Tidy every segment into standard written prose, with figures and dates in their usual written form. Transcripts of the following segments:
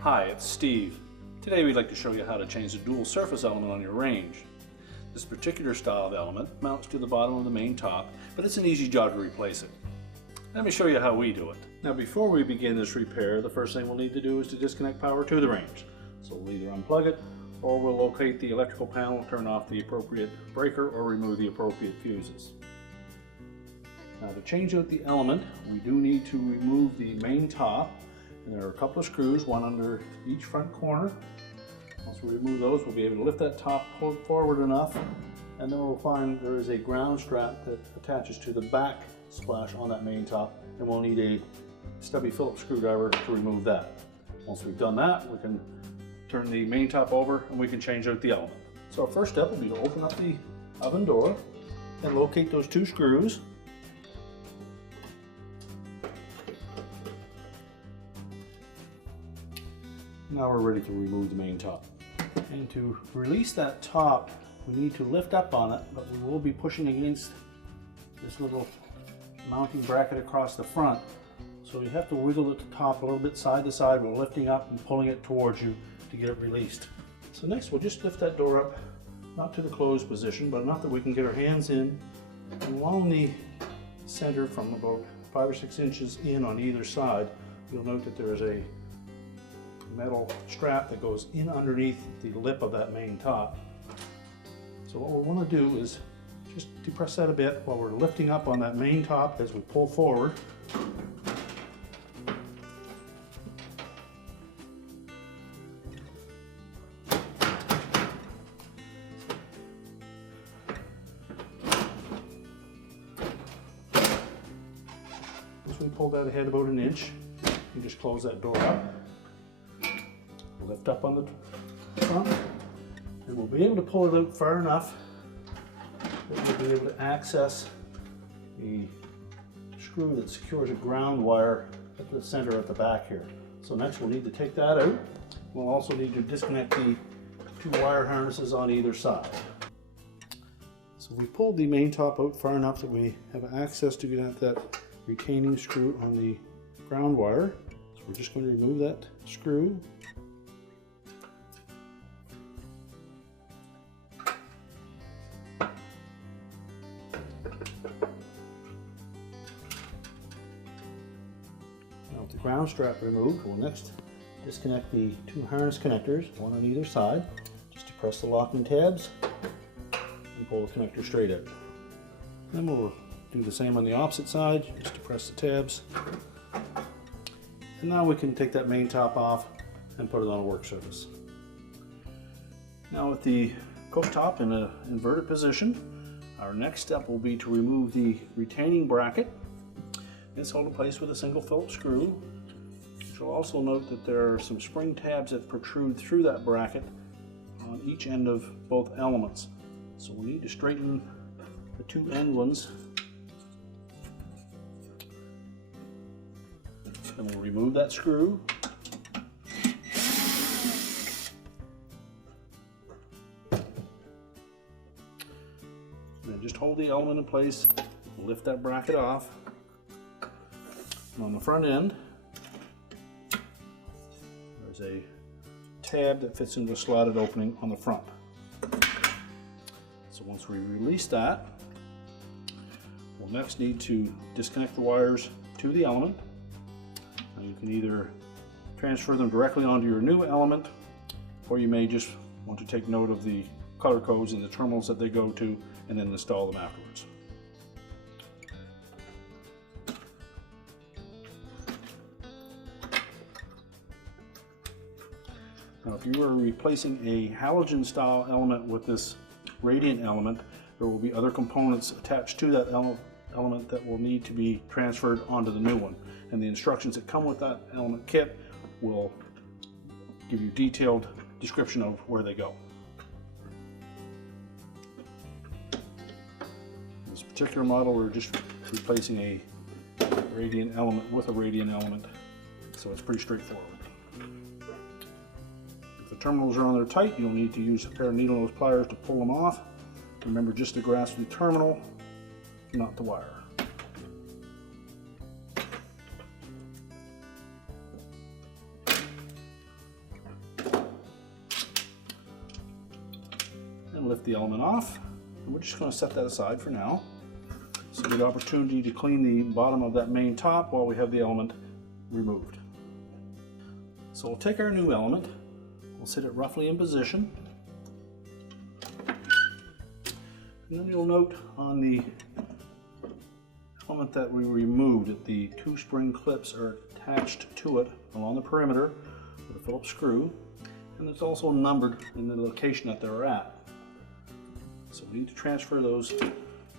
Hi, it's Steve. Today we'd like to show you how to change the dual surface element on your range. This particular style of element mounts to the bottom of the main top, but it's an easy job to replace it. Let me show you how we do it. Now before we begin this repair, the first thing we'll need to do is to disconnect power to the range. So we'll either unplug it, or we'll locate the electrical panel, turn off the appropriate breaker, or remove the appropriate fuses. Now to change out the element, we do need to remove the main top. And there are a couple of screws, one under each front corner. Once we remove those, we'll be able to lift that top forward enough, and then we'll find there is a ground strap that attaches to the back splash on that main top, and we'll need a stubby Phillips screwdriver to remove that. Once we've done that, we can turn the main top over and we can change out the element. So our first step will be to open up the oven door and locate those two screws. Now we're ready to remove the main top. And to release that top, we need to lift up on it, but we will be pushing against this little mounting bracket across the front. So you have to wiggle at the top a little bit side to side while lifting up and pulling it towards you to get it released. So next we'll just lift that door up, not to the closed position, but enough that we can get our hands in, and along the center from about 5 or 6 inches in on either side, you'll note that there is a metal strap that goes in underneath the lip of that main top. So what we want to do is just depress that a bit while we're lifting up on that main top as we pull forward. Once we pull that ahead about 1 inch, you just close that door up. Lift up on the front, and we'll be able to pull it out far enough that we'll be able to access the screw that secures a ground wire at the center at the back here. So next we'll need to take that out. We'll also need to disconnect the 2 wire harnesses on either side. So we pulled the main top out far enough that we have access to get at that retaining screw on the ground wire. So we're just going to remove that screw. With the ground strap removed, we'll next disconnect the 2 harness connectors, one on either side. Just depress the locking tabs and pull the connector straight out. Then we'll do the same on the opposite side, just depress the tabs. And now we can take that main top off and put it on a work surface. Now with the cooktop in an inverted position, our next step will be to remove the retaining bracket. It's held in place with a single Phillips screw. You'll also note that there are some spring tabs that protrude through that bracket on each end of both elements. So we need to straighten the 2 end ones. Then we'll remove that screw. And then just hold the element in place, lift that bracket off. And on the front end, there's a tab that fits into a slotted opening on the front. So once we release that, we'll next need to disconnect the wires to the element. Now you can either transfer them directly onto your new element, or you may just want to take note of the color codes and the terminals that they go to and then install them afterwards. Now if you are replacing a halogen style element with this radiant element, there will be other components attached to that element that will need to be transferred onto the new one. And the instructions that come with that element kit will give you detailed description of where they go. In this particular model, we're just replacing a radiant element with a radiant element, so it's pretty straightforward. If the terminals are on there tight, you'll need to use a pair of needle nose pliers to pull them off. Remember just to grasp the terminal, not the wire. and lift the element off. And we're just going to set that aside for now. It's a good opportunity to clean the bottom of that main top while we have the element removed. So we'll take our new element, we'll sit it roughly in position, and then you'll note on the element that we removed that the two spring clips are attached to it along the perimeter with a Phillips screw, and it's also numbered in the location that they're at. So we need to transfer those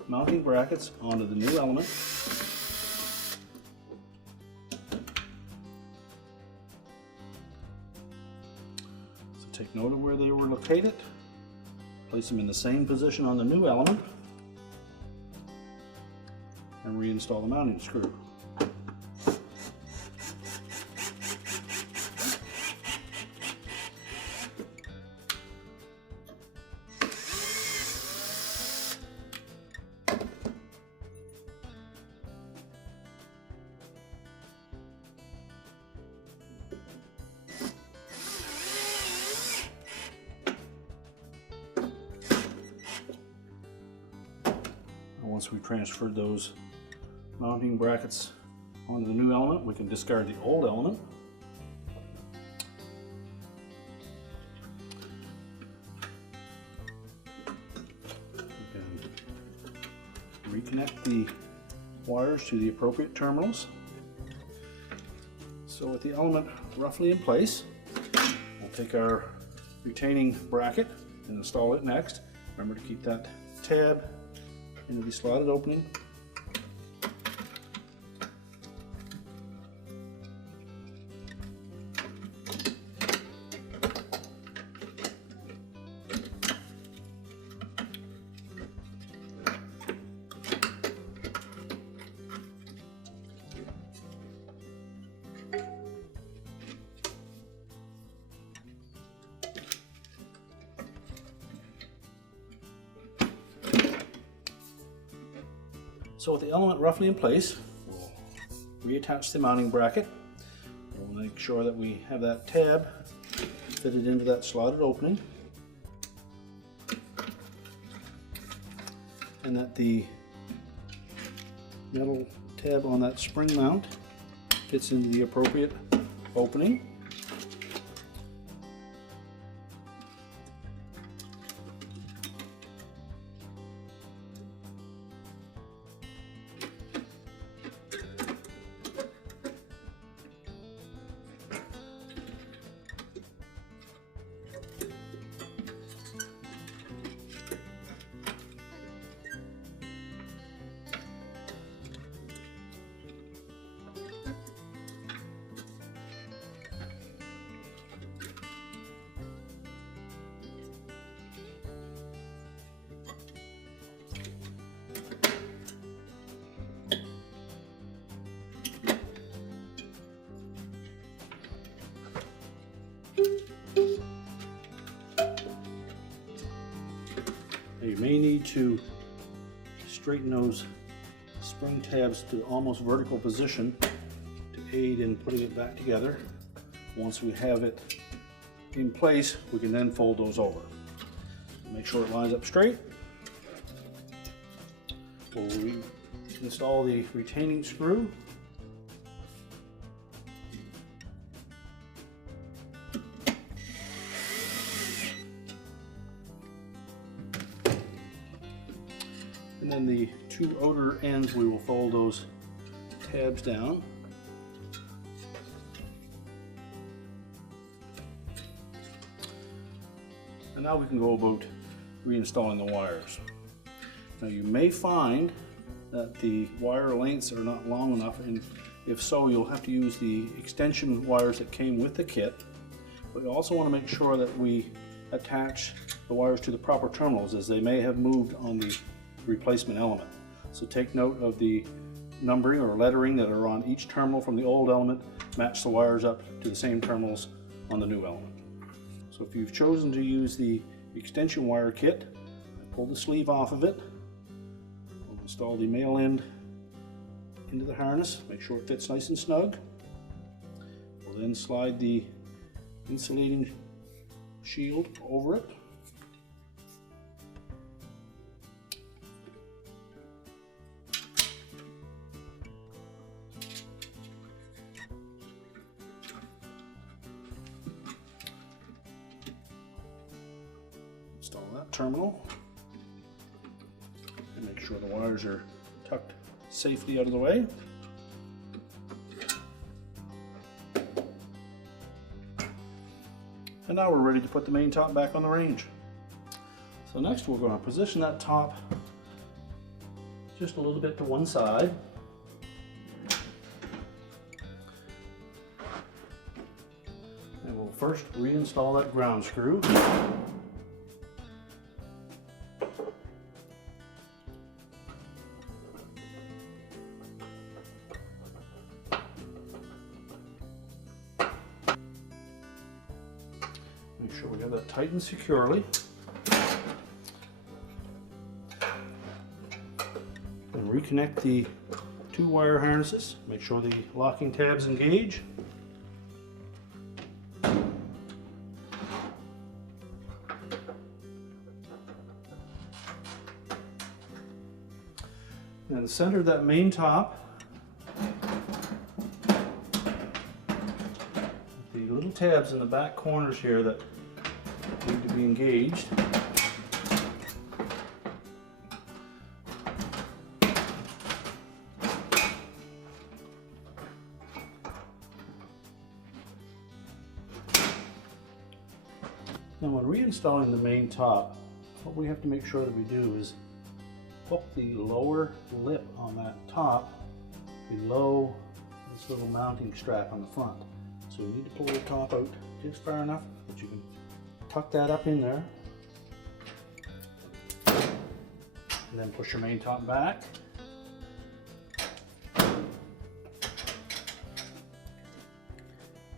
mounting brackets onto the new element. So take note of where they were located, place them in the same position on the new element, and reinstall the mounting screw. Once we transferred those mounting brackets onto the new element, we can discard the old element. We can reconnect the wires to the appropriate terminals. So with the element roughly in place, we'll take our retaining bracket and install it next. Remember to keep that tab into the slotted opening. So with the element roughly in place, we'll reattach the mounting bracket. We'll make sure that we have that tab fitted into that slotted opening, and that the metal tab on that spring mount fits into the appropriate opening. You may need to straighten those spring tabs to almost vertical position to aid in putting it back together. Once we have it in place, we can then fold those over. Make sure it lines up straight. We'll install the retaining screw. And then the two outer ends, we will fold those tabs down. And now we can go about reinstalling the wires. Now you may find that the wire lengths are not long enough, and if so, you'll have to use the extension wires that came with the kit. But you also want to make sure that we attach the wires to the proper terminals, as they may have moved on the replacement element. So take note of the numbering or lettering that are on each terminal from the old element. Match the wires up to the same terminals on the new element. So if you've chosen to use the extension wire kit, pull the sleeve off of it. We'll install the male end into the harness, make sure it fits nice and snug. We'll then slide the insulating shield over it. that terminal. And make sure the wires are tucked safely out of the way. And now we're ready to put the main top back on the range. So next we're going to position that top just a little bit to one side. And we'll first reinstall that ground screw. Make sure we have that tightened securely. And reconnect the two wire harnesses. Make sure the locking tabs engage. And in the center of that main top, the little tabs in the back corners here that need to be engaged. Now when reinstalling the main top, what we have to make sure that we do is hook the lower lip on that top below this little mounting strap on the front. So you need to pull the top out just far enough that you can tuck that up in there. And then push your main top back.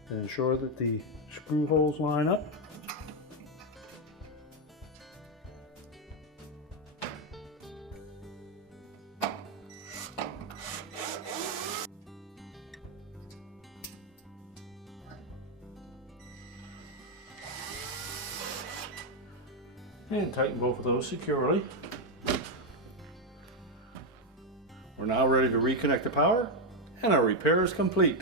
And ensure that the screw holes line up. And tighten both of those securely. We're now ready to reconnect the power, and our repair is complete.